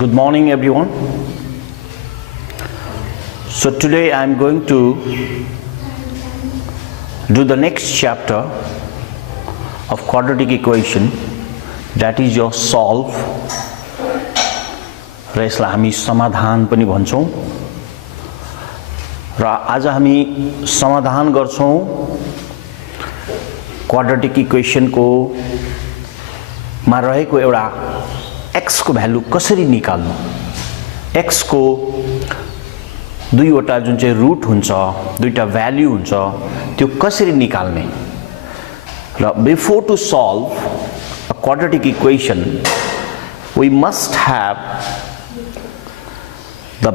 Good morning, everyone. So today I am going to do the next chapter of quadratic equation, that is your solve. र यसलाई हामी समाधान पनि भन्छौं र आज हामी समाधान गर्छौं क्वाड्रेटिक इक्वेसन को मा रहेको एउटा x को भ्यालु कसरी निकाल्नु, x को दुईवटा जुन चाहिँ रुट हुन्छ, दुईटा भ्यालु हुन्छ, त्यो कसरी निकाल्ने र before to solve a quadratic equation we must have the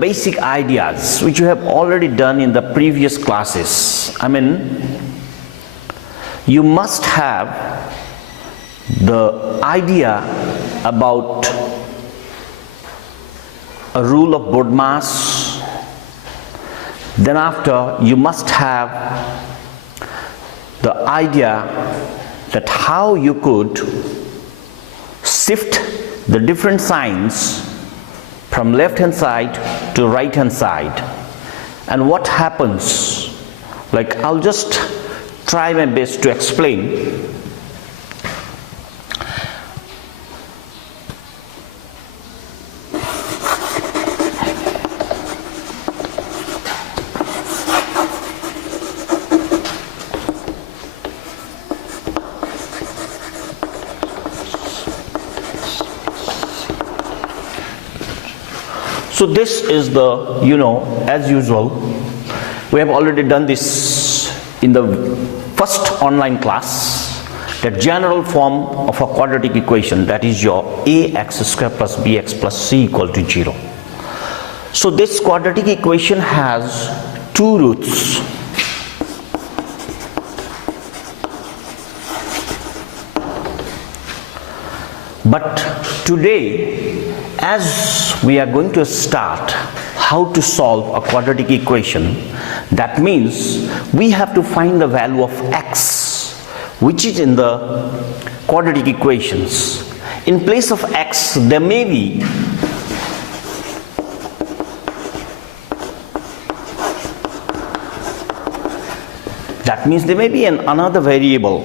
basic ideas which you have already done in the previous classes. I mean, you must have the idea about a rule of BODMAS. Then after, you must have the idea that how you could shift the different signs from left hand side to right hand side, and what happens. Like, I'll just try my best to explain. So this is the, as usual, we have already done this in the first online class, the general form of a quadratic equation, that is your ax square plus bx plus c equal to 0. So this quadratic equation has two roots. But today, as we are going to start how to solve a quadratic equation, that means we have to find the value of x, which is in the quadratic equations. In place of x, there may be another variable,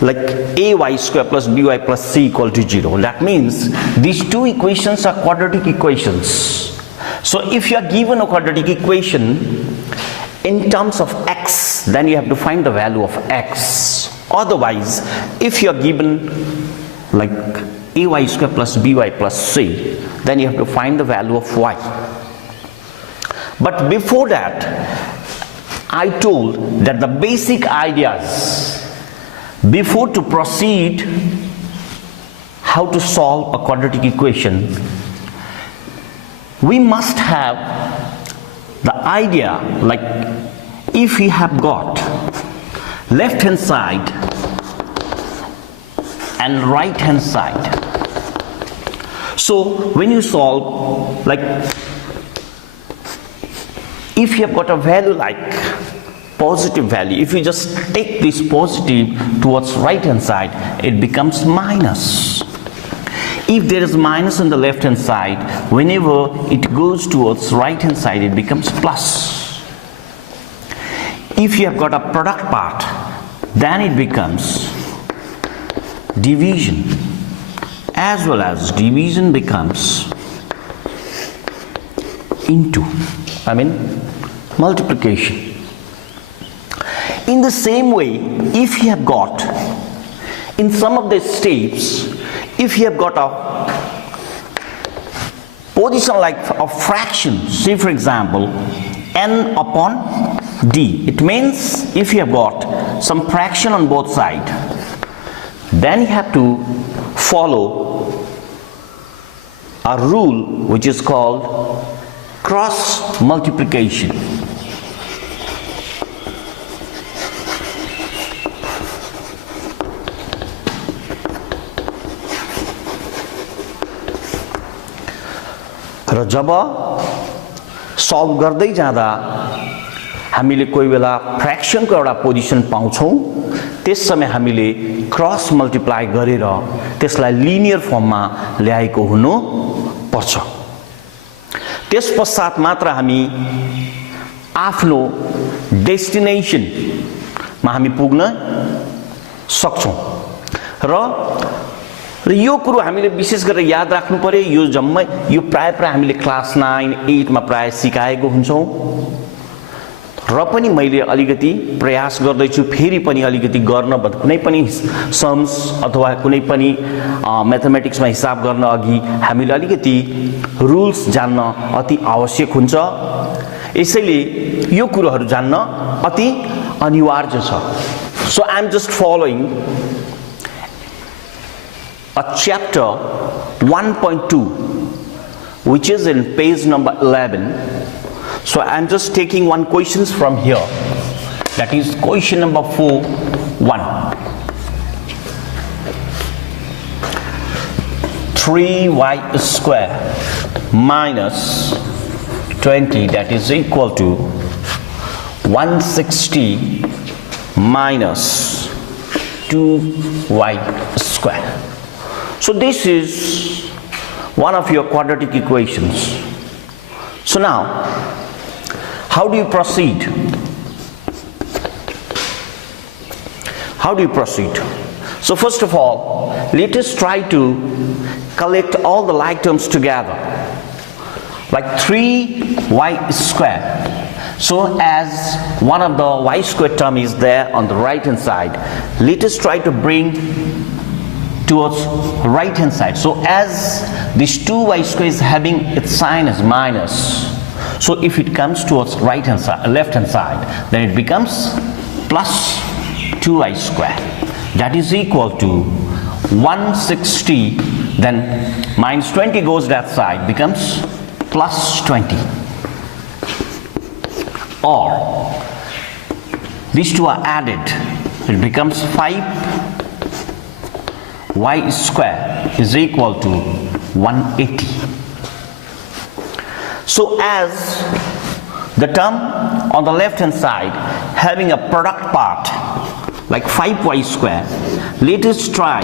like ay square plus by plus c equal to 0. That means these two equations are quadratic equations. So if you are given a quadratic equation in terms of x, then you have to find the value of x. Otherwise, if you are given like ay square plus by plus c, then you have to find the value of y. But before that, I told that the basic ideas, before to proceed how to solve a quadratic equation, we must have the idea, like if we have got left hand side and right hand side. So when you solve, like if you have got a value like positive value, if you just take this positive towards right hand side, it becomes minus. If there is minus on the left hand side, whenever it goes towards right hand side, it becomes plus. If you have got a product part, then it becomes division, as well as division becomes into, multiplication. In the same way, if you have got, in some of the steps, if you have got a position like a fraction, say for example, n upon d, it means if you have got some fraction on both sides, then you have to follow a rule which is called cross multiplication. र जब solve गर्दै जाँदा हामीले कोही बेला फ्र्याक्सनको एउटा position पाउँछौँ, त्यस समय हामीले क्रस मल्टिप्लाई गरेर त्यसलाई लिनियर फर्ममा ल्याएको हुनु पर्छ। त्यसपश्चात मात्र हामी आफ्नो डेस्टिनेसनमा हामी पुग्न सक्छौँ। र यो कुरो हामीले विशेष गरेर याद राख्नु पर्यो। यो जम्मै यो प्राय हामीले क्लास 9, 8 मा प्राय सिकाएको हुन्छौँ, र पनि मैले अलिकति प्रयास गर्दैछु फेरि पनि अलिकति गर्न। कुनै पनि सम्स अथवा कुनै पनि म्याथमेटिक्समा हिसाब गर्न अघि हामीले अलिकति रुल्स जान्न अति आवश्यक हुन्छ। यसैले यो कुरोहरू जान्न अति अनिवार्य छ। So I am just following a chapter 1.2 which is in page number 11. So I am just taking one questions from here, that is question number 4.1. 3y square minus 20, that is equal to 160 minus 2y square. So this is one of your quadratic equations. So now, how do you proceed? How do you proceed? So first of all, let us try to collect all the like terms together. Like 3y square. So as one of the y square term is there on the right hand side, let us try to bring towards right hand side. So as this 2y square is having its sign as minus, so if it comes towards right hand side, left hand side, then it becomes plus 2y square, that is equal to 160, then minus 20 goes that side, becomes plus 20. Or these two are added, it becomes 5y square is equal to 180. So as the term on the left hand side having a product part like 5y square, let us try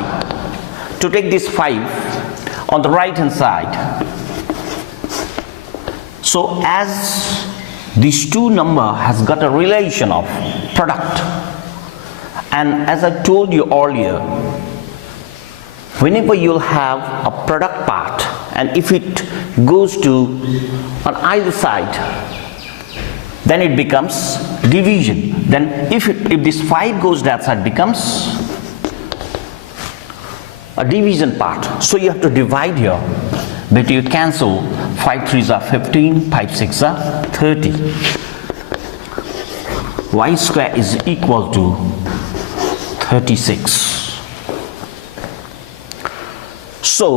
to take this 5 on the right hand side. So as these two number has got a relation of product, and as I told you earlier, whenever you'll have a product part and if it goes to on either side, then it becomes division. Then if this 5 goes that side, becomes a division part. So you have to divide here, but you cancel 5 3s are 15, 5 6 are 30. Y square is equal to 36. So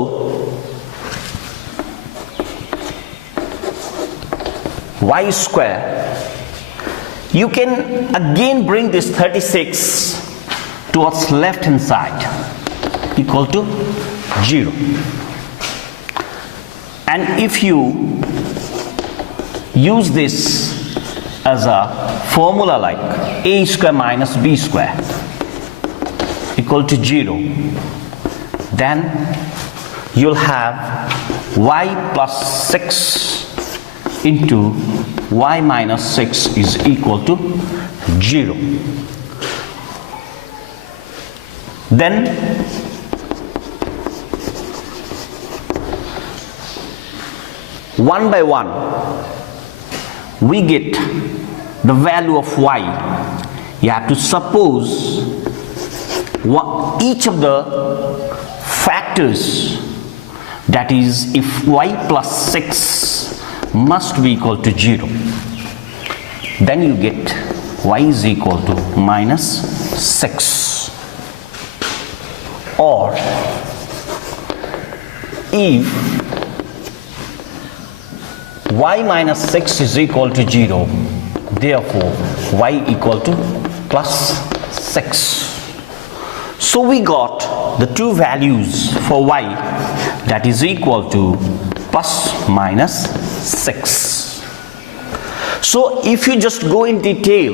y square, you can again bring this 36 towards left hand side, equal to 0. And if you use this as a formula like a square minus b square equal to 0, then you'll have y plus 6 into y minus 6 is equal to 0. Then one by one we get the value of y. You have to suppose each of the factors, that is if y plus 6 must be equal to 0, then you get y is equal to minus 6. Or if y minus 6 is equal to 0, therefore y equal to plus 6. So we got the two values for y, that is equal to plus minus 6. So if you just go in detail,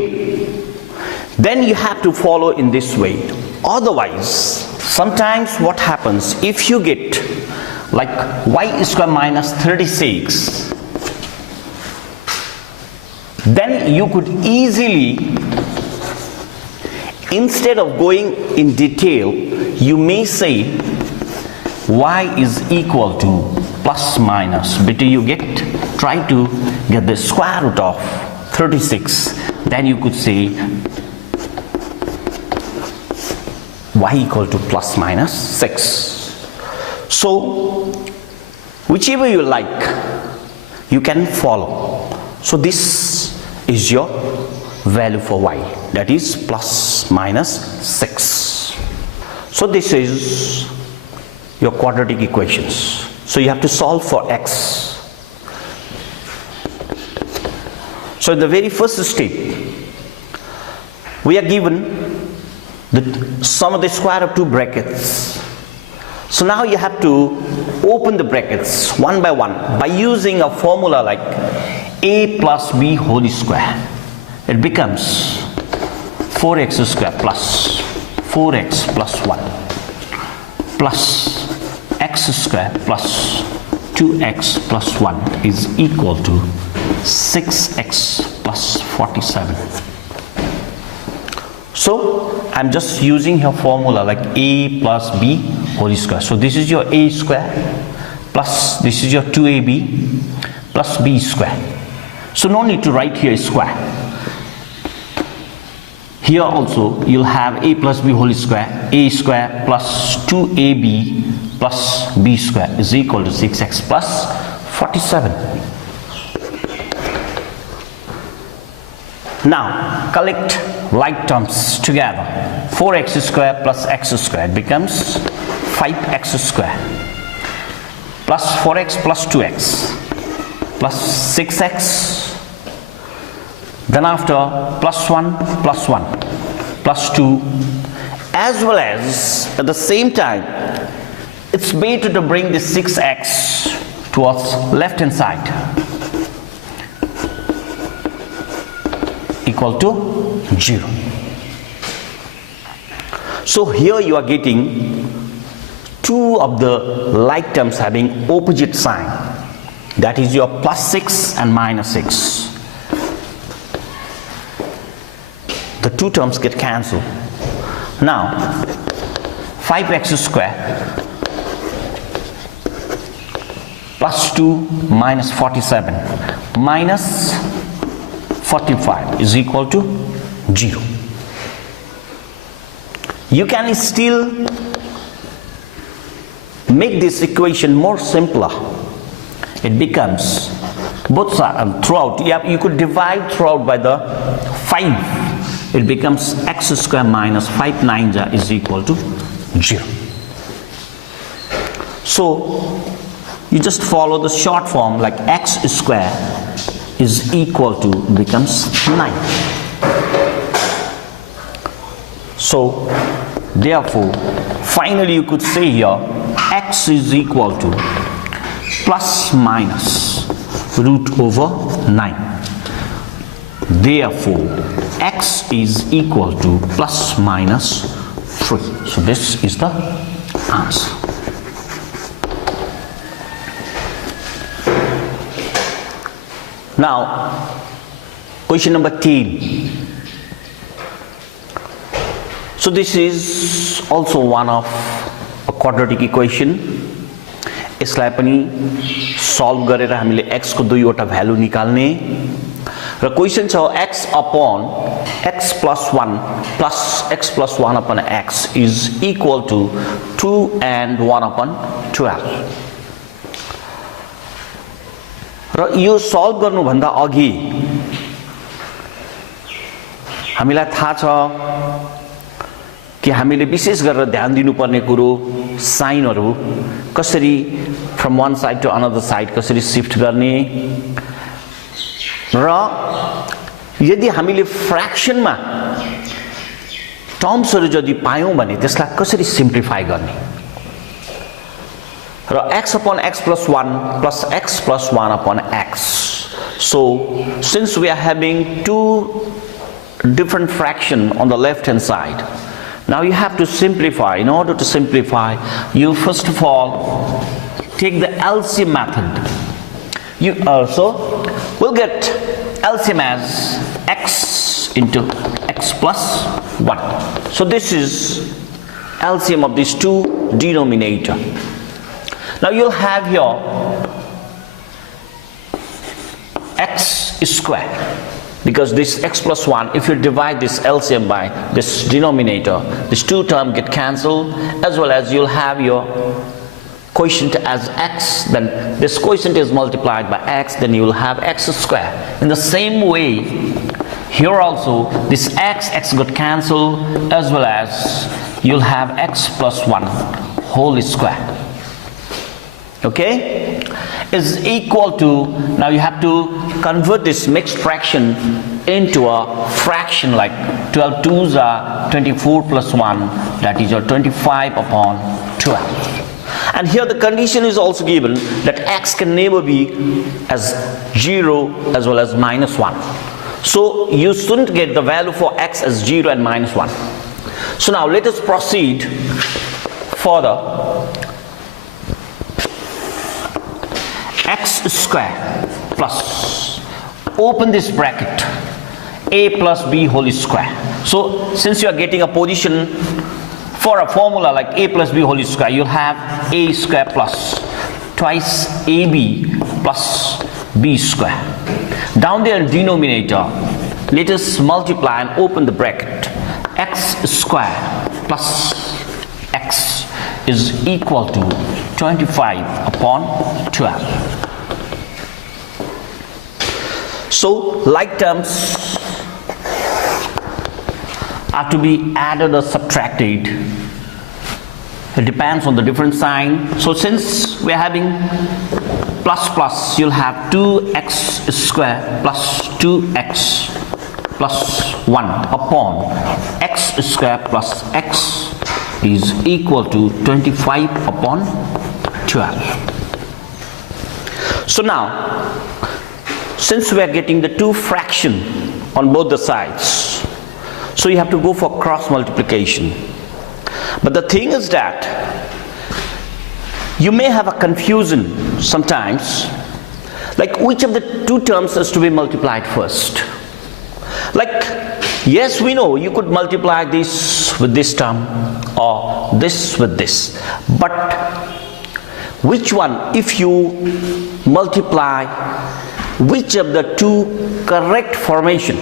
then you have to follow in this way. Otherwise, sometimes what happens, if you get like y square minus 36, then you could easily, instead of going in detail, you may say y is equal to plus minus, but you try to get the square root of 36, then you could say y equal to plus minus 6. So whichever you like, you can follow. So this is your value for y, that is plus minus 6. So this is your quadratic equations. So you have to solve for x. So in the very first step, we are given the sum of the square of two brackets. So now you have to open the brackets one by one by using a formula like a plus b whole square. It becomes 4x square plus 4x plus 1 plus x square plus 2x plus 1 is equal to 6x plus 47. So I'm just using your formula like a plus b whole square. So this is your a square plus this is your 2ab plus b square. So no need to write here square. Here also you'll have a plus b whole square, a square plus 2ab plus b square is equal to 6x plus 47. Now collect like terms together. 4x square plus x square becomes 5x square plus 4x plus 2x plus 6x, then after plus 1 plus 2, as well as at the same time it's better to bring the 6x towards left hand side, equal to 0. So here you are getting two of the like terms having opposite sign, that is your plus 6 and minus 6. The two terms get cancelled. Now 5x square plus 2 minus 47 minus 45 is equal to 0. You can still make this equation more simpler. It becomes both sides throughout. You could divide throughout by the 5. It becomes x square minus 5 9 is equal to 0. So you just follow the short form like x square is equal to becomes 9. So therefore finally you could say here x is equal to plus minus root over 9. Therefore x is equal to plus minus 3. So this is the answer. Now question number 10. So this is also one of a quadratic equation. यसलाई पनि solve गरेर हामीले x को दुईवटा value निकाल्ने र question छ x upon x plus 1 plus x plus 1 upon x is equal to 2 and 1 upon 12. र यो सल्भ गर्नु भन्दा अघि हामीलाई थाहा छ कि हामीले विशेष गरेर ध्यान दिनुपर्ने कुरो साइनहरु कसरी from one side to another side कसरी शिफ्ट गर्ने र यदि हामीले फ्र्याक्सनमा टर्म्सहरु यदि पायौं भने त्यसलाई कसरी सिम्प्लिफाई गर्ने र x upon x plus 1 plus x plus 1 upon x. So since we are having two different fractions on the left hand side, now you have to simplify. In order to simplify, you first of all take the LCM method. You also will get LCM as x into x plus 1. So this is LCM of these two denominator. Now you'll have here x square, because this x plus 1, if you divide this LCM by this denominator, these two terms get cancelled, as well as you'll have your quotient as x, then this quotient is multiplied by x, then you will have x square. In the same way, here also this x got cancelled, as well as you'll have x plus 1 whole square. Okay, is equal to, now you have to convert this mixed fraction into a fraction, like 12 2s are 24 plus 1, that is your 25 upon 12. And here the condition is also given that x can never be as 0 as well as minus 1. So you shouldn't get the value for x as 0 and minus 1. So now let us proceed further. X square plus, open this bracket, a plus b whole square. So since you are getting a position for a formula like a plus b whole square, you'll have a square plus twice ab plus b square. Down there in denominator, let us multiply and open the bracket. X square plus x is equal to 25 upon 12. So like terms are to be added or subtracted. It depends on the different sign. So since we are having plus plus, you'll have 2x square plus 2x plus 1 upon x square plus x is equal to 25 upon 12. So now, since we are getting the two fraction on both the sides, so you have to go for cross multiplication. But the thing is that you may have a confusion sometimes, like which of the two terms is to be multiplied first. Like, yes, we know you could multiply this with this term or this with this, but which one, if you multiply which of the two correct formation,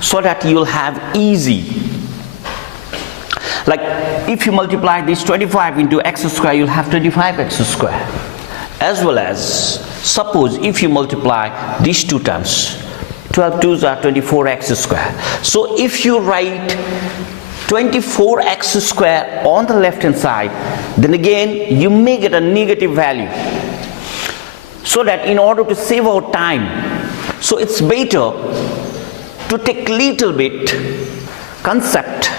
so that you'll have easy. Like if you multiply this 25 into x square, you'll have 25x square. As well as, suppose if you multiply these two terms, 12 2s are 24x square. So if you write 24x square on the left hand side, then again you may get a negative value. So that in order to save our time, so it's better to take little bit concept.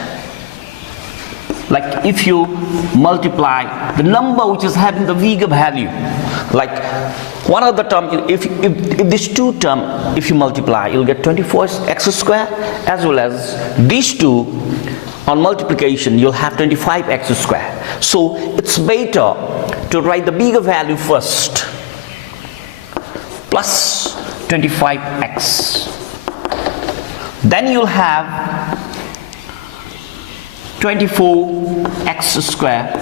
Like if you multiply the number which is having the bigger value, like one of the term, if these two term, if you multiply, you'll get 24x square, as well as these two on multiplication, you'll have 25x square. So it's better to write the bigger value first, plus 25x. Then you'll have 24x square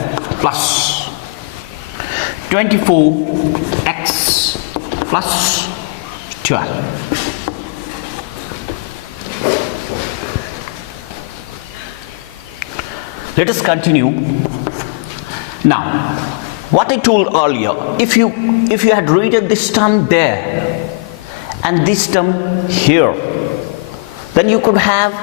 plus 24x plus 12. Let us continue. Now, what I told earlier, if you had written this term there and this term here, then you could have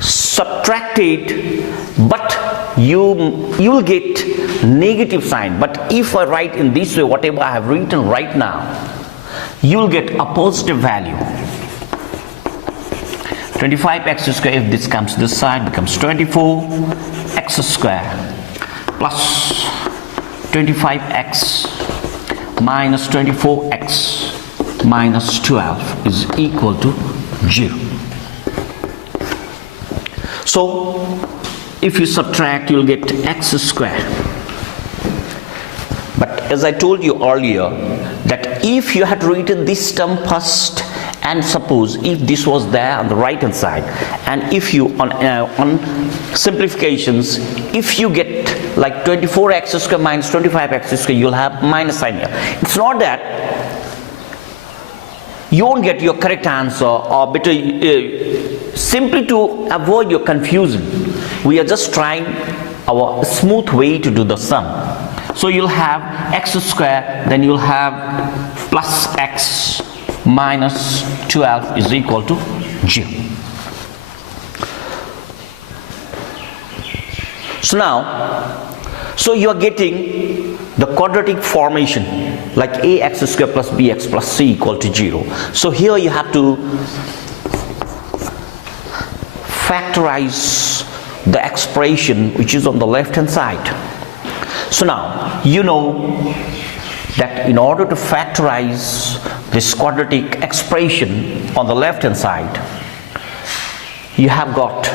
subtracted, but you will get negative sign. But if I write in this way, whatever I have written right now, you will get a positive value. 25x square, if this comes this side, becomes 24x square plus 25x minus 24x minus 12 is equal to 0. So if you subtract, you'll get x square. But as I told you earlier, that if you had written this term first, and suppose if this was there on the right hand side, and if you on simplifications, if you get like 24x square minus 25x square, you'll have minus sign here. It's not that you won't get your correct answer, or better, simply to avoid your confusion, we are just trying our smooth way to do the sum. So you'll have x square, then you'll have plus x minus 12 is equal to 0. So now, so you are getting the quadratic formation like ax square plus bx plus c equal to 0. So here you have to factorize the expression which is on the left hand side. So now you know that in order to factorize this quadratic expression on the left hand side, you have got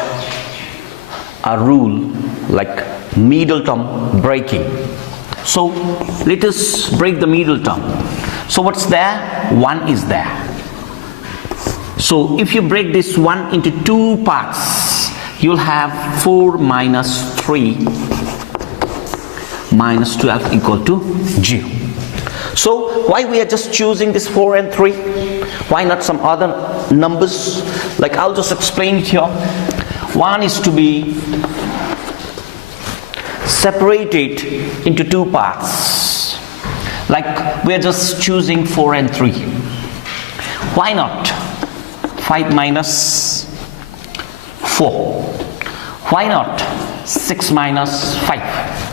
a rule like middle term breaking. So let us break the middle term. So what's there? 1 is there. So if you break this 1 into 2 parts, you'll have 4 minus 3 minus 12 equal to 0. So why we are just choosing this 4 and 3? Why not some other numbers? Like I'll just explain it here. 1 is to be separated into 2 parts. Like we are just choosing 4 and 3. Why not 5 minus 4? Why not 6 minus 5?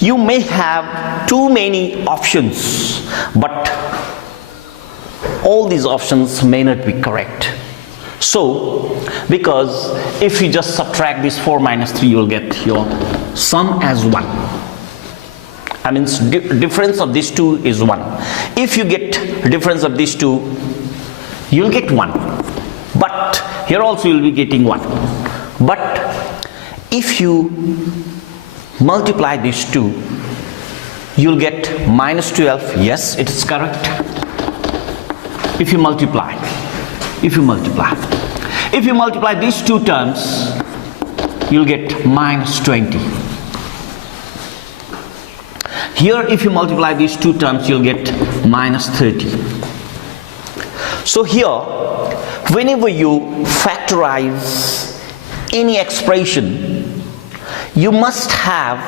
You may have too many options, but all these options may not be correct. So, because if you just subtract this 4 minus 3, you will get your sum as 1. I mean, difference of these two is 1. If you get difference of these two, you'll get 1. But here also you'll be getting 1. But if you multiply these two, you'll get minus 12. Yes, it is correct. If you multiply these two terms, you'll get minus 20. Here if you multiply these two terms, you'll get minus 30. So here, whenever you factorize any expression, you must have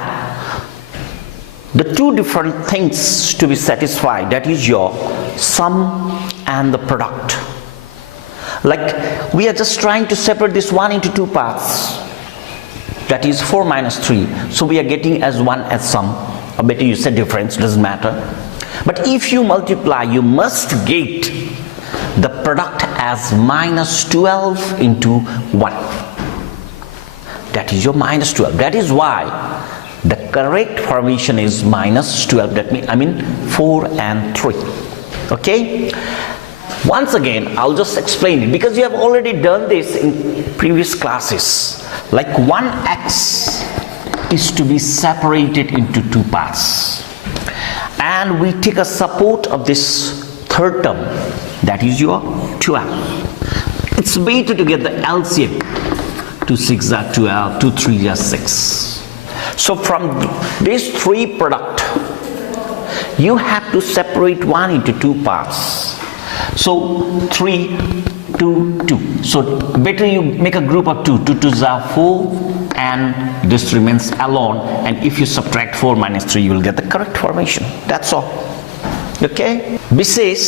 the two different things to be satisfied, that is your sum and the product. Like we are just trying to separate this 1 into 2 parts, that is 4 minus 3, so we are getting as 1 as sum, or better you say difference, doesn't matter. But if you multiply, you must get the product as minus 12 into 1. That is your minus 12. That is why the correct formation is minus 12. That means 4 and 3. Okay? Once again, I'll just explain it because you have already done this in previous classes. Like 1x is to be separated into 2 parts. And we take a support of this third term, that is your 12. It's better to get the LCM. 2 6 are 12, 2 3 are 6. So from these 3 product, you have to separate 1 into 2 parts. So 3, 2, 2. So better you make a group of 2. 2 2s are 4 and this remains alone. And if you subtract 4 minus 3, you will get the correct formation. That's all. Okay? विशेष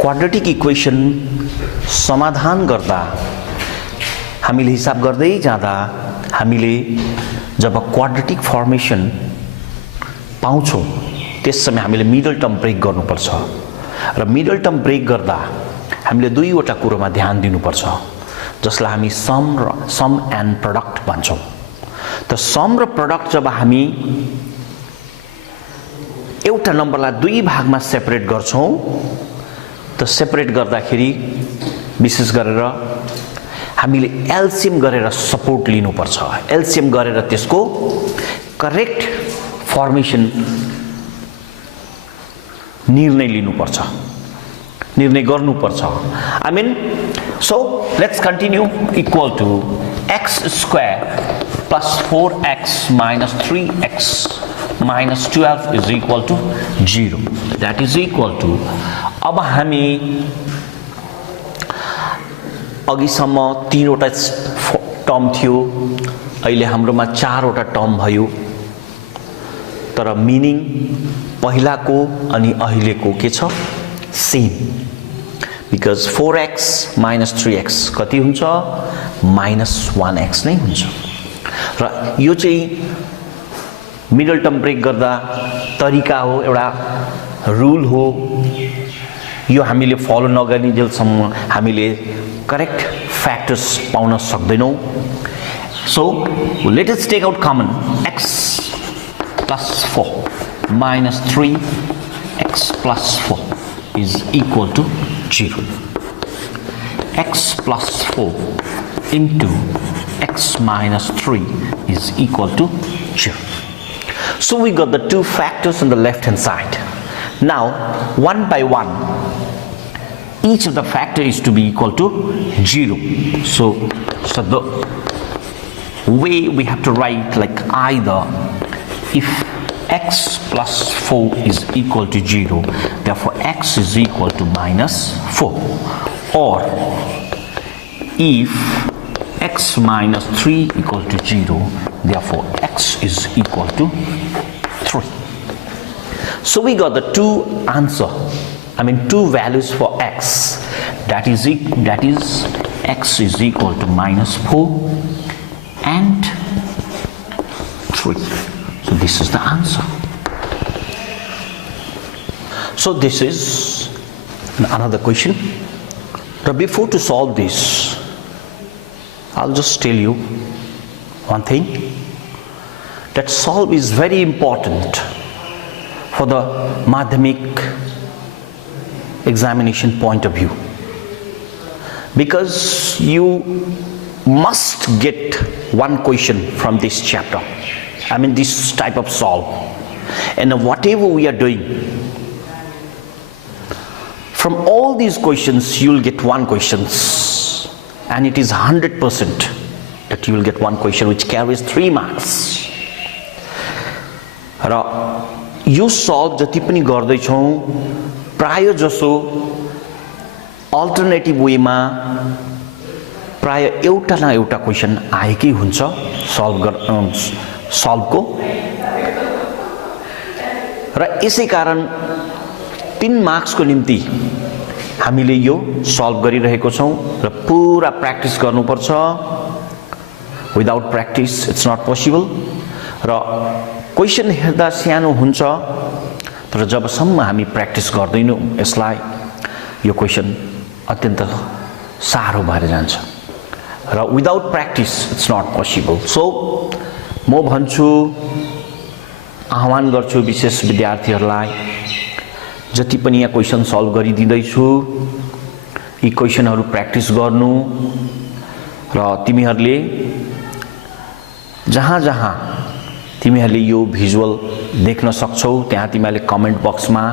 quadratic equation समाधान गर्दा हामीले हिसाब गर्दै जाँदा हामीले जब quadratic formation पाउँछौं त्यस समय हामीले मिडल टर्म ब्रेक गर्नुपर्छ र मिडल टर्म ब्रेक गर्दा हामीले दुईवटा कुरोमा ध्यान दिनुपर्छ जसलाई हामी सम एन्ड प्रोडक्ट भन्छौं। त सम र प्रोडक्ट जब हामी एउटा नम्बरलाई दुई भागमा सेपरेट गर्छौं त सेपरेट गर्दाखेरि विशेष गरेर हामीले एलसीएम गरेर सपोर्ट लिनुपर्छ एलसीएम गरेर त्यसको करेक्ट फर्मेसन निर्णय लिनुपर्छ निर्णय गर्नुपर्छ I mean so let's continue equal to x square plus 4x minus 3x minus 12 is equal to 0 that is equal to अब हामी अघिसम्म तीनवटा टर्म थियो अहिले हाम्रोमा चारवटा टर्म भयो तर मिनिङ पहिलाको अनि अहिलेको के छ same because 4x minus 3x कति हुन्छ minus 1x नै हुन्छ र यो चाहिँ मिडल टर्म ब्रेक गर्दा तरिका हो एउटा रुल हो यो हामीले फलो नगर्नेजेलसम्म हामीले करेक्ट फ्याक्टर्स पाउन सक्दैनौं so let us take out common x plus 4 minus 3x plus 4 is equal to 0 x plus 4 into x minus 3 is equal to 0 so we got the two factors on the left hand side now one by one each of the factor is to be equal to 0 so the way we have to write like either if x plus 4 is equal to 0 therefore x is equal to minus 4 or if x minus 3 equal to 0 therefore x is equal to 3 so we got the two answer two values for x that is x is equal to minus 4 and 3 so this is the answer so this is another question but before to solve this I'll just tell you one thing that solve is very important for the Madhyamik examination point of view because you must get one question from this chapter this type of solve and whatever we are doing from all these questions you will get one questions and it is 100% that you will get one question which carries 3 marks र यो solve जति पनि गर्दै छौं प्राय जसो alternative वेमा प्राय एउटा न एउटा क्वेशन आएकै हुन्छ सल्भको र यसै कारण 3 मार्क्सको निम्ति हामीले यो सल्भ गरिरहेको छौं र पुरा प्र्याक्टिस गर्नुपर्छ without practice it's not possible र क्वेशन हेर्दा सानो हुन्छ तर जबसम्म हामी प्र्याक्टिस गर्दैनौं यसलाई यो क्वेशन अत्यन्त सारो भएर जान्छ र without practice it's not possible so म भन्छु आह्वान गर्छु विशेष विद्यार्थीहरूलाई जति पनि यहाँ क्वेशन सल्भ गरिदिँदै छु यी क्वेशनहरु प्र्याक्टिस गर्नु र तिमीहरूले जहाँ जहाँ तिमीहरूले यो भिजुअल देख्न सक्छौ त्यहाँ तिमीहरूले कमेन्ट बक्समा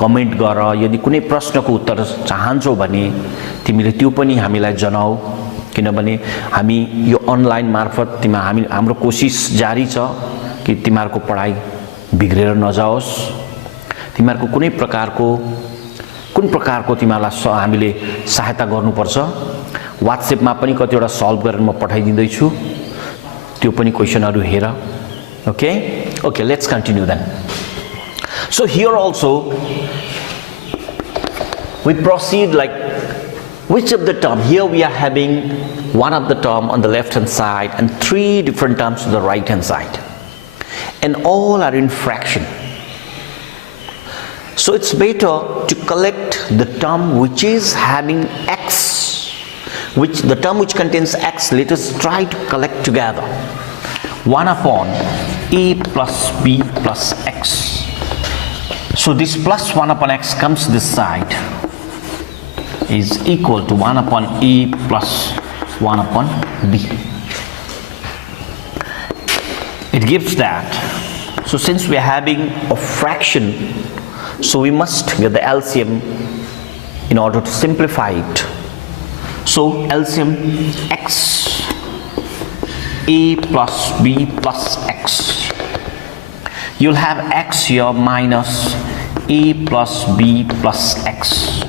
कमेन्ट गर यदि कुनै प्रश्नको उत्तर चाहन्छौ भने तिमीले त्यो पनि हामीलाई जनाऊ किनभने हामी यो अनलाइन मार्फत हाम्रो कोशिश जारी छ कि तिमीहरूको पढाइ बिग्रेर नजाओस् तिमीहरूको कुन प्रकारको तिमीहरूलाई हामीले सहायता गर्नुपर्छ WhatsApp मा पनि कतिवटा सल्भ गरेर म पठाइदिँदै छु त्यो पनि क्वेशनहरु हेर okay let's continue then so here also we proceed like which of the term here we are having one of the term on the left hand side and 3 different terms on the right hand side and all are in fraction so it's better to collect the term which is having x the term which contains x let us try to collect together 1 upon a plus b plus x So this plus 1 upon x comes this side is equal to 1 upon a plus 1 upon b. It gives that. So since we are having a fraction, so we must get the LCM in order to simplify it. So LCM x, a plus b plus x. You'll have x here minus a plus b plus x.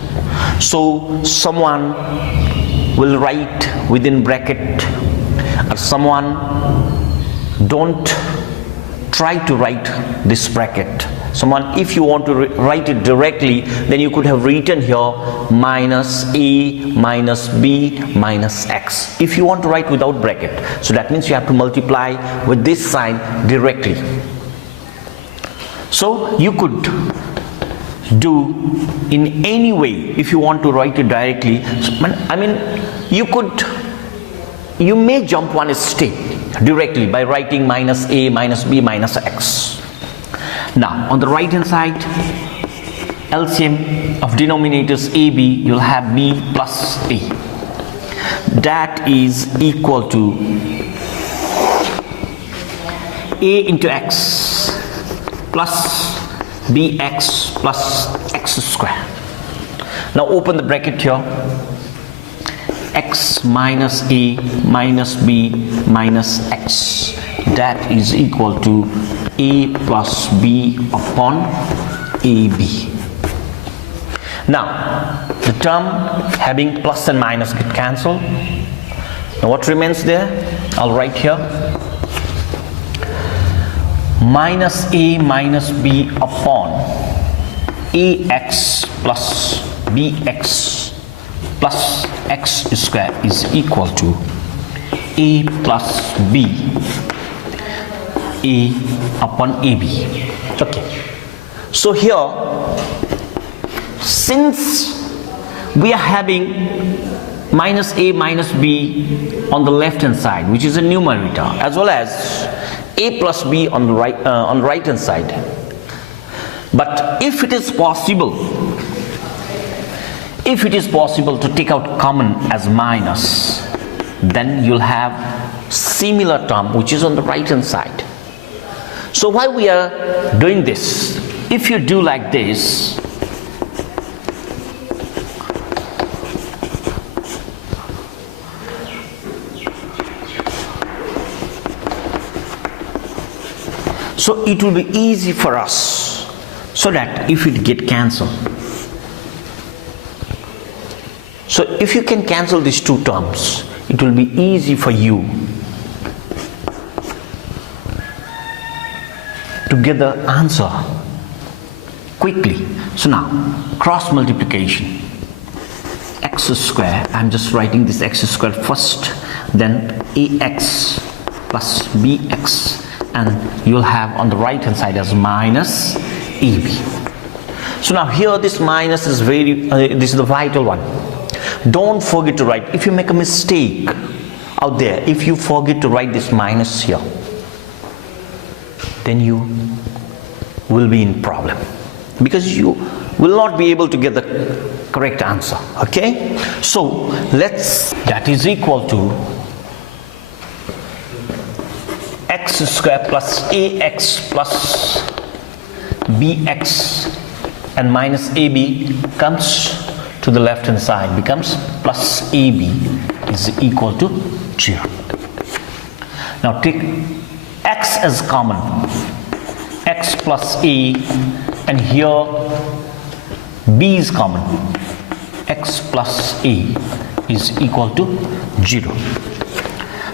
So someone will write within bracket, or someone don't try to write this bracket. Someone, if you want to write it directly, then you could have written here minus a minus b minus x. If you want to write without bracket, so that means you have to multiply with this sign directly. So you could do in any way if you want to write it directly. I mean, you may jump one step directly by writing minus a minus b minus x. Now on the right hand side, LCM of denominators ab, you'll have b plus a. That is equal to a into x plus bx plus x square. Now open the bracket here. X minus a minus b minus x, that is equal to a plus b upon ab. Now the term having plus and minus get cancelled. Now what remains there? I'll write here minus a minus b upon ax plus bx plus x square is equal to a plus b a upon ab. Okay, so here, since we are having minus a minus b on the left hand side, which is a numerator, as well as a plus b on the right hand side, but if it is possible to take out common as minus, then you'll have similar term which is on the right hand side. So why we are doing this? If you do like this, so it will be easy for us, so that if it get cancelled, so if you can cancel these two terms, it will be easy for you to get the answer quickly. So now cross multiplication, x square, I'm just writing this x square first, then ax plus bx, and you'll have on the right hand side as minus ab. So now here this minus is this is the vital one. Don't forget to write. If you make a mistake out there, if you forget to write this minus here, then you will be in problem, because you will not be able to get the correct answer. Okay, so that is equal to x square plus ax plus bx, and minus ab comes to the left hand side, becomes plus ab is equal to 0. Now take x as common, x plus a, and here b is common, x plus a is equal to 0.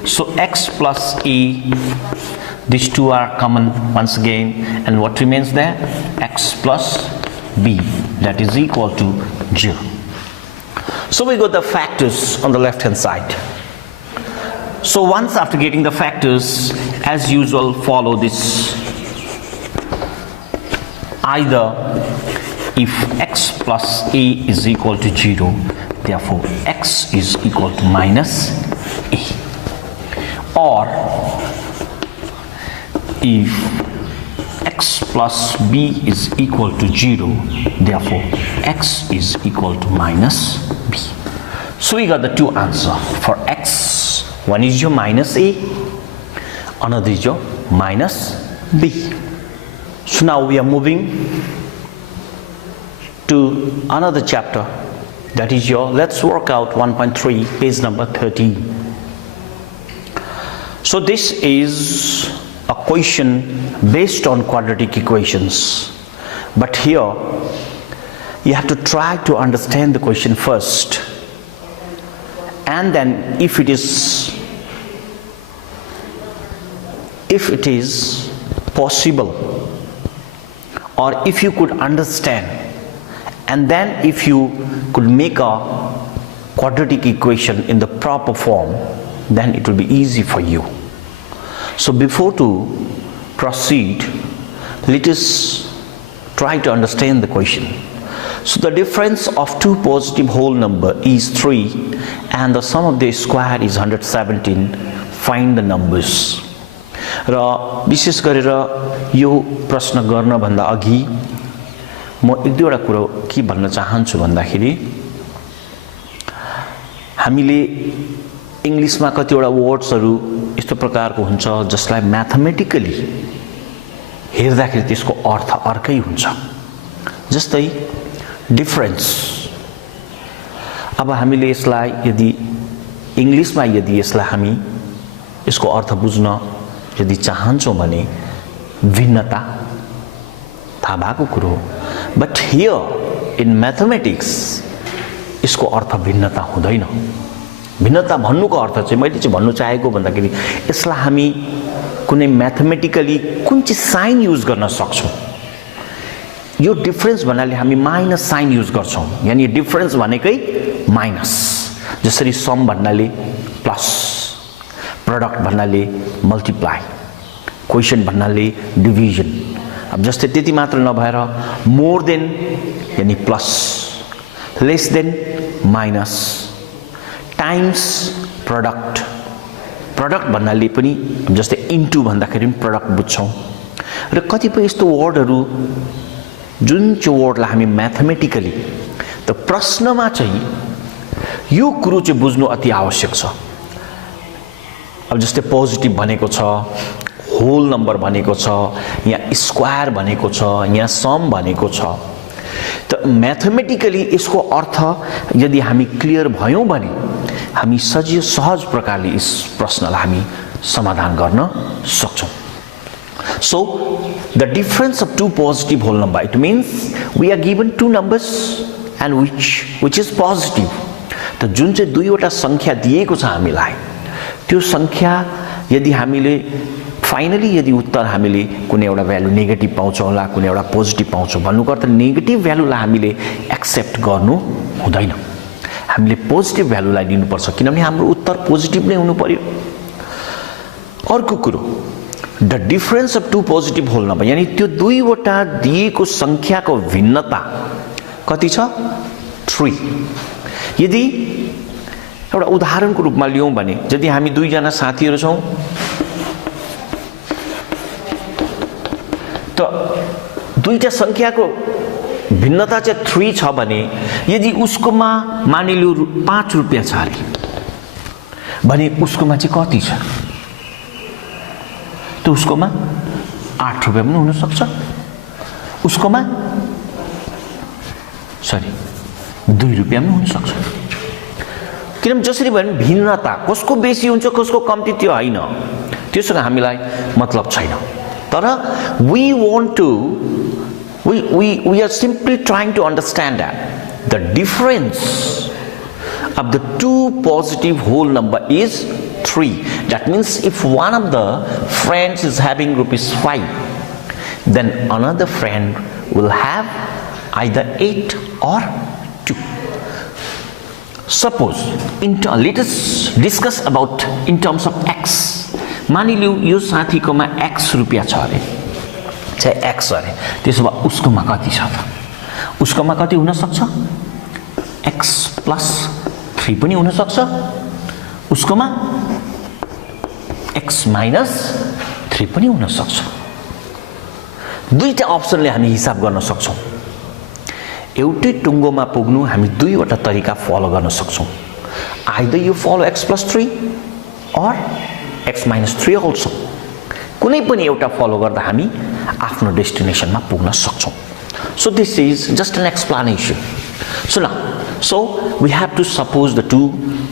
So x plus a, these two are common once again, and what remains there? X plus b, that is equal to 0. So we got the factors on the left hand side. So once after getting the factors, as usual, follow this. Either if x plus a is equal to 0, therefore x is equal to minus a, or if x plus b is equal to 0. Therefore, x is equal to minus b. So we got the two answers for x. One is your minus a, another is your minus b. So now we are moving to another chapter, that is your, let's work out 1.3, page number 13. So this is a question based on quadratic equations, but here you have to try to understand the question first, and then if it is possible, or if you could understand, and then if you could make a quadratic equation in the proper form, then it will be easy for you. So before to proceed, let us try to understand the question. So the difference of two positive whole number is 3 and the sum of the square is 117. Find the numbers. र विशेष गरेर यो प्रश्न गर्न भन्दा अघि म एक दुईवटा कुरा के भन्न चाहन्छु भन्दाखेरि हामीले इंग्लिशमा कतिवटा वर्ड्सहरु यस्तो प्रकारको हुन्छ जसलाई म्याथमेटिकली हेर्दाखेरि त्यसको अर्थ अर्कै हुन्छ। जस्तै डिफरेन्स, अब हामीले यसलाई यदि इंग्लिशमा यदि यसलाई हामी यसको अर्थ बुझ्न यदि चाहन्छौं भने भिन्नता थाहा भएको कुरो हो, बट हियर इन मैथमेटिक्स यसको अर्थ भिन्नता हुँदैन। भिन्नता भन्नुको अर्थ चाहिँ मैले चाहिँ भन्नु चाहेको भन्दाखेरि यसलाई हामी कुनै म्याथमेटिकली कुन चाहिँ साइन युज गर्न सक्छौं। यो डिफरेन्स भन्नाले हामी माइनस साइन युज गर्छौं, यानी डिफरेन्स भनेकै माइनस। जसरी सम भन्नाले प्लस, प्रोडक्ट भन्नाले मल्टिप्लाई, क्वेशन भन्नाले डिभिजन। अब जस्तै त्यति मात्र नभएर मोर देन यानी plus, less than minus, times product, product भन्नाले पनि जस्तै इन्टु भन्दाखेरि पनि प्रोडक्ट बुझ्छौं। र कतिपय यस्तो वर्डहरु जुन चाहिँ वर्डलाई हामी म्याथमेटिकली त प्रश्नमा चाहिँ यो कुरो चाहिँ बुझ्नु अति आवश्यक छ। अब जस्तै पोजिटिभ भनेको छ, होल नम्बर भनेको छ, यहाँ स्क्वायर भनेको छ, यहाँ सम भनेको छ, त म्याथमेटिकली यसको अर्थ यदि हामी क्लियर भयौं भने हामी सजिलो सहज प्रकारले यस प्रश्नलाई हामी समाधान गर्न सक्छौं। So the difference of two positive whole number, it means we are given two numbers and which is positive. त जुन चाहिँ दुईवटा संख्या दिएको छ हामीलाई, त्यो संख्या यदि हामीले फाइनली यदि उत्तर हामीले कुनै एउटा भ्यालु नेगेटिभ पाउँछौं होला, कुनै एउटा पोजिटिभ पाउँछौं, भन्नुको अर्थ नेगेटिभ भ्यालुलाई हामीले एक्सेप्ट गर्नु हुँदैन, हामीले पोजिटिभ भ्यालुलाई लिनुपर्छ, किनभने हाम्रो उत्तर पोजिटिभ नै हुनु पर्यो। अर्को कुरो, the difference of two positive whole number, यानी त्यो दुईवटा दिएको संख्याको भिन्नता कति छ? 3। यदि एउटा उदाहरणको रूपमा लियौं भने यदि हामी दुईजना साथीहरु छौं त दुईटा संख्याको भिन्नता चाहिँ 3 छ भने यदि उसकोमा मानिलियो 5 रुपैयाँ छ अरे भने उसकोमा चाहिँ कति छ? त उसकोमा 8 रुपैयाँ पनि हुन सक्छ, उसकोमा 2 रुपैयाँ पनि हुन सक्छ। किनभने जसरी भने भिन्नता कसको बेसी हुन्छ कसको कम्ती त्यो हैन, त्यससँग हामीलाई मतलब छैन। तर we are simply trying to understand that the difference of the two positive whole number is 3. That means if one of the friends is having ₹5, then another friend will have either 8 or 2. Suppose let us discuss about in terms of x. मानिलियो yo साथीकोमा x रुपैयाँ छ अरे, चाहिँ x अरे, त्यसो भए उसकोमा कति छ त? उसकोमा कति हुन सक्छ? x + 3 पनि हुन सक्छ, उसकोमा x - 3 पनि हुन सक्छ। दुईटा अप्सनले हामी हिसाब गर्न सक्छौं एउटै टुङ्गोमा पुग्नु हामी दुईवटा तरिका फलो गर्न सक्छौं either you follow x plus 3 or x minus 3 also कुनै पनि एउटा फलो गर्दा हामी आफ्नो डेस्टिनेसनमा पुग्न सक्छौं so this is just an explanation so we have to suppose the two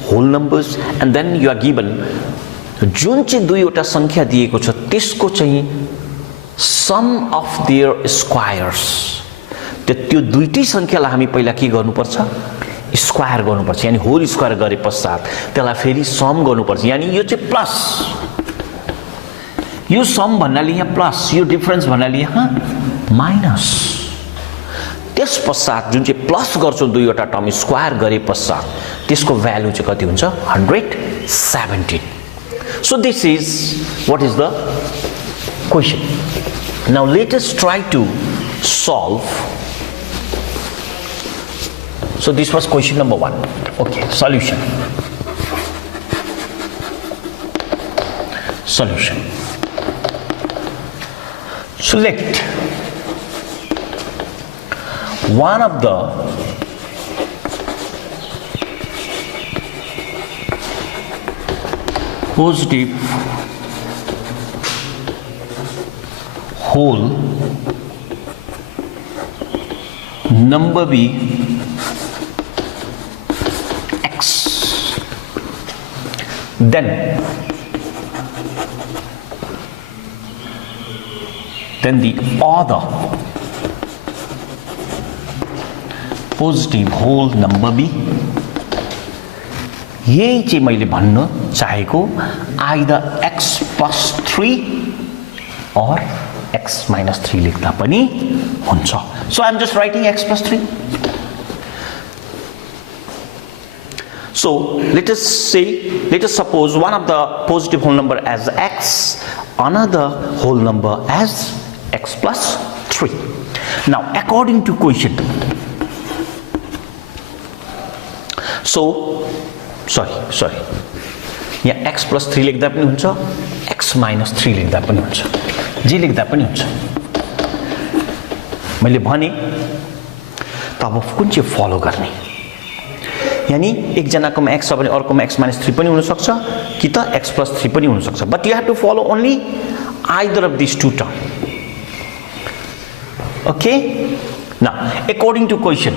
whole numbers and then you are given जुन चाहिँ दुईवटा संख्या दिएको छ त्यसको चाहिँ sum of their squares त्यो दुईटै संख्यालाई हामी पहिला के गर्नुपर्छ स्क्वायर गर्नुपर्छ यानी होल स्क्वायर गरे पश्चात त्यसलाई फेरि सम गर्नुपर्छ यानी यो चाहिँ प्लस यो सम भन्नाले यहाँ प्लस यो डिफरेन्स भन्नाले यहाँ माइनस त्यस पश्चात जुन चाहिँ प्लस गर्छौं दुईवटा टर्म स्क्वायर गरे पश्चात त्यसको भ्यालु चाहिँ कति हुन्छ 117 so this is what is the question now let us try to solve. So this was question number 1. Okay, solution. Select one of the positive whole number be x, then the other positive whole number be यही चाहिँ मैले भन्न चाहेको either x plus 3 or x minus 3 लेख्दा पनि हुन्छ. So I am just writing x plus 3. So let us suppose one of the positive whole number as x, another whole number as x plus 3. Now according to question, so sorry यहाँ x plus 3 लेख्दा पनि हुन्छ, x minus 3 लेख्दा पनि हुन्छ, जे लेख्दा पनि हुन्छ. मैले भने तब कुन चाहिँ फलो गर्ने, यानी एकजनाकोमा x छ भने अर्कोमा x minus 3 पनि हुन सक्छ कि त x plus 3 पनि हुन सक्छ. But you have to follow only either of these two terms. Okay? Now, according to question,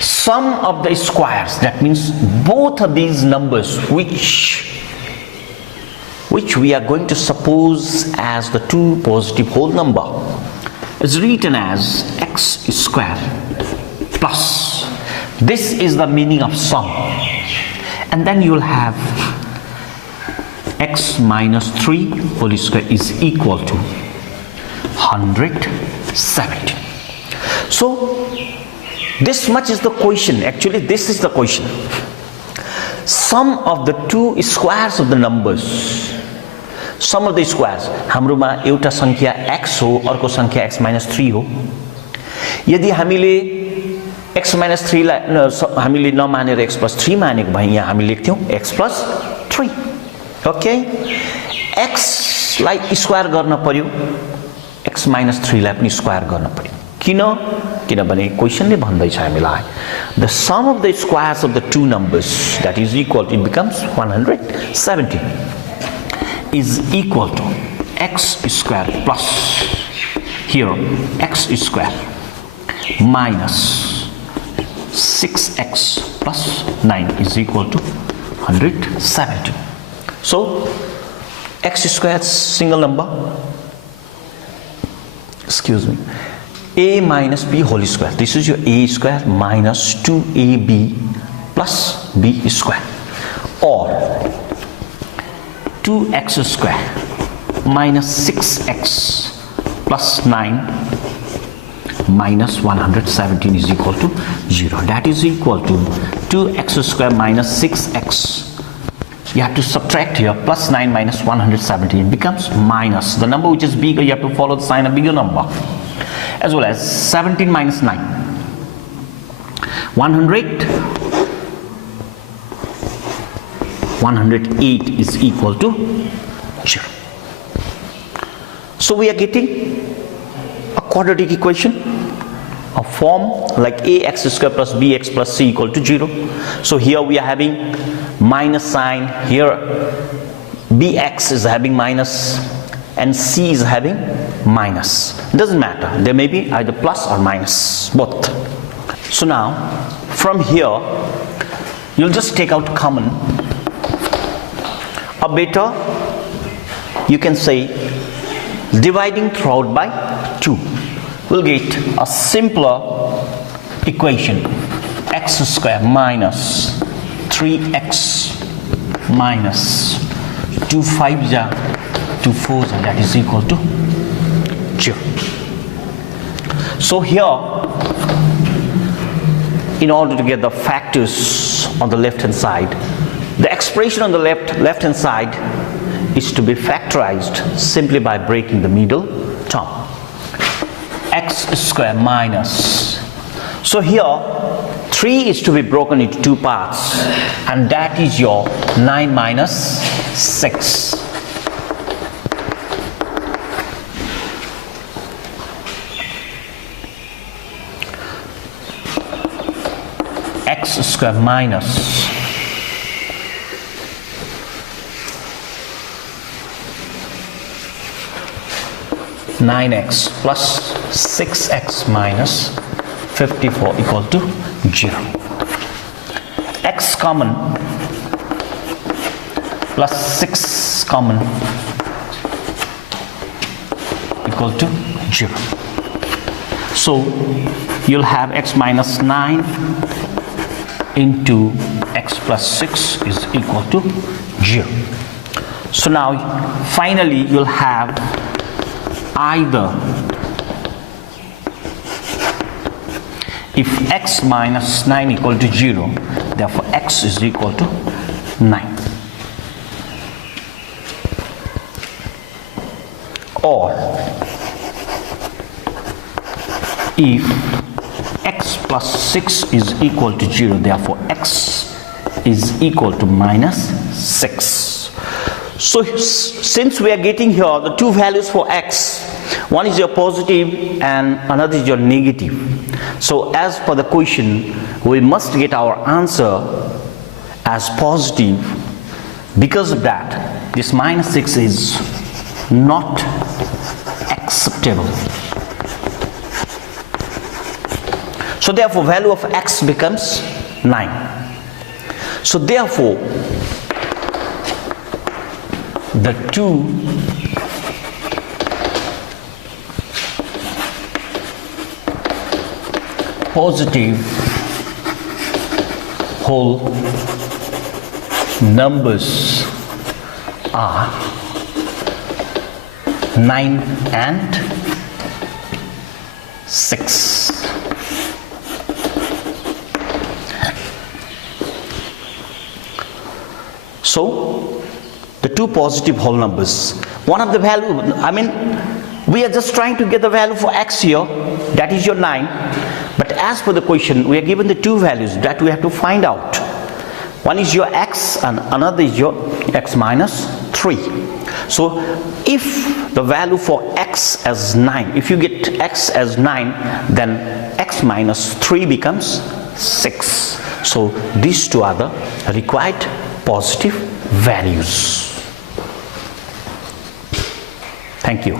sum of the squares, that means both of these numbers which we are going to suppose as the two positive whole number is written as x square plus, this is the meaning of sum, and then you will have x minus 3 whole square is equal to 170. So this much is the question. Actually this is the question. Sum of the two squares of the numbers, sum of the squares, हाम्रोमा एउटा संख्या x हो, अर्को संख्या x minus 3 हो. यदि हामीले x minus 3 लाई हामीले नमानेर x plus 3 मानेको भए यहाँ हामी लेख्थ्यौं x plus 3. ओके, x लाई स्क्वायर गर्न पर्यो, x minus 3 लाई पनि स्क्वायर गर्न पर्यो. किनभने क्वेशनले भन्दैछ हामीलाई the sum of the squares of the two numbers that is equal to, it becomes 170 is equal to x square plus here x square minus 6x plus 9 is equal to 170. So x square is single number, excuse me, a minus b whole square. This is your a square minus 2ab plus b square, or 2x square minus 6x plus 9 minus 117 is equal to 0. That is equal to 2x square minus 6x. You have to subtract here, plus 9 minus 117. It becomes minus. The number which is bigger, you have to follow the sign of bigger number. As well as 17 minus 9. 108 is equal to 0. So we are getting quadratic equation, a form like ax square plus bx plus c equal to 0. So here we are having minus sign, here bx is having minus and c is having minus. It doesn't matter, there may be either plus or minus, both. So now from here you'll just take out common, or better you can say dividing throughout by 2. We'll get a simpler equation, x square minus 3x minus 2 5 ja 2 4 ja, that is equal to 0. So here, in order to get the factors on the left hand side, the expression on the left hand side is to be factorized simply by breaking the middle term, x square minus, so here 3 is to be broken into 2 parts, and that is your 9 minus 6. X square minus 9x plus 6x minus 54 equal to 0. X common plus 6 common equal to 0. So you'll have x minus 9 into x plus 6 is equal to 0. So now finally you'll have either, if x minus 9 equal to 0, therefore x is equal to 9, or if x plus 6 is equal to 0, therefore x is equal to minus 6. So since we are getting here the two values for x, one is your positive and another is your negative, so as per the question we must get our answer as positive. Because of that, this minus 6 is not acceptable. So therefore value of x becomes 9. So therefore the two positive whole numbers are 9 and 6. So the two positive whole numbers, one of the value, we are just trying to get the value for x here, that is your 9, but as per the question we are given the two values that we have to find out. One is your x and another is your x minus 3. So if the value for x as 9, if you get x as 9, then x minus 3 becomes 6. So these two are the required positive values. Thank you.